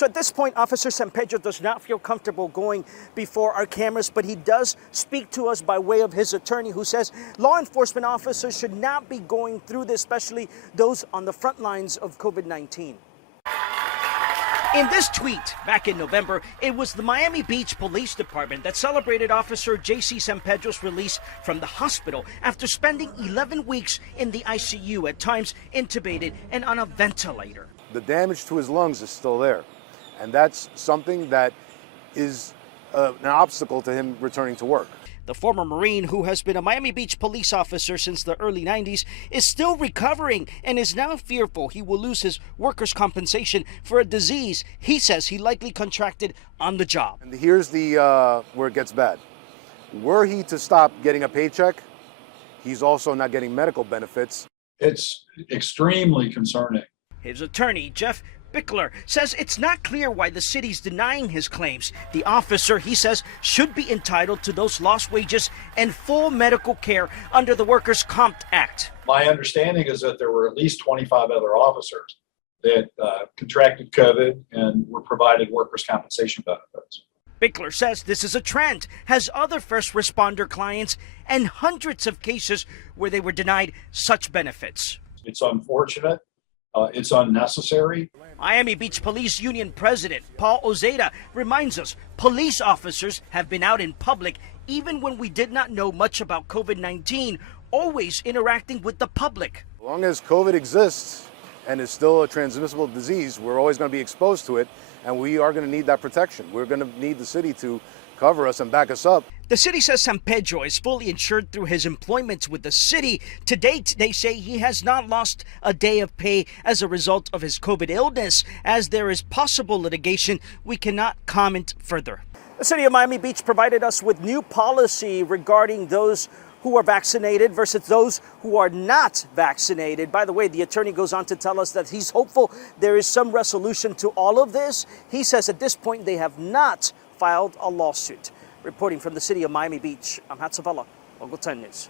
So at this point, Officer San Pedro does not feel comfortable going before our cameras, but he does speak to us by way of his attorney, who says law enforcement officers should not be going through this, especially those on the front lines of COVID-19. In this tweet back in November, it was the Miami Beach Police Department that celebrated Officer J.C. San Pedro's release from the hospital after spending 11 weeks in the ICU, at times intubated and on a ventilator. The damage to his lungs is still there, and that's something that is an obstacle to him returning to work. The former Marine, who has been a Miami Beach police officer since the early 90s, is still recovering and is now fearful he will lose his workers' compensation for a disease he says he likely contracted on the job. And here's the where it gets bad. Were he to stop getting a paycheck, he's also not getting medical benefits. It's extremely concerning. His attorney, Jeff Bickler, says it's not clear why the city's denying his claims. The officer, he says, should be entitled to those lost wages and full medical care under the Workers' Comp Act. My understanding is that there were at least 25 other officers that contracted COVID and were provided workers' compensation benefits. Bickler says this is a trend, has other first responder clients, and hundreds of cases where they were denied such benefits. It's unfortunate. It's unnecessary. Miami Beach Police Union President Paul Ozeda reminds us police officers have been out in public even when we did not know much about COVID-19, always interacting with the public. As long as COVID exists and is still a transmissible disease, we're always going to be exposed to it, and we are going to need that protection. We're going to need the city to cover us and back us up. The city says San Pedro is fully insured through his employment with the city. To date, they say he has not lost a day of pay as a result of his COVID illness. As there is possible litigation, we cannot comment further. The city of Miami Beach provided us with new policy regarding those who are vaccinated versus those who are not vaccinated. By the way, the attorney goes on to tell us that he's hopeful there is some resolution to all of this. He says at this point they have not filed a lawsuit. Reporting from the city of Miami Beach, I'm Hatsavella, Local 10 News.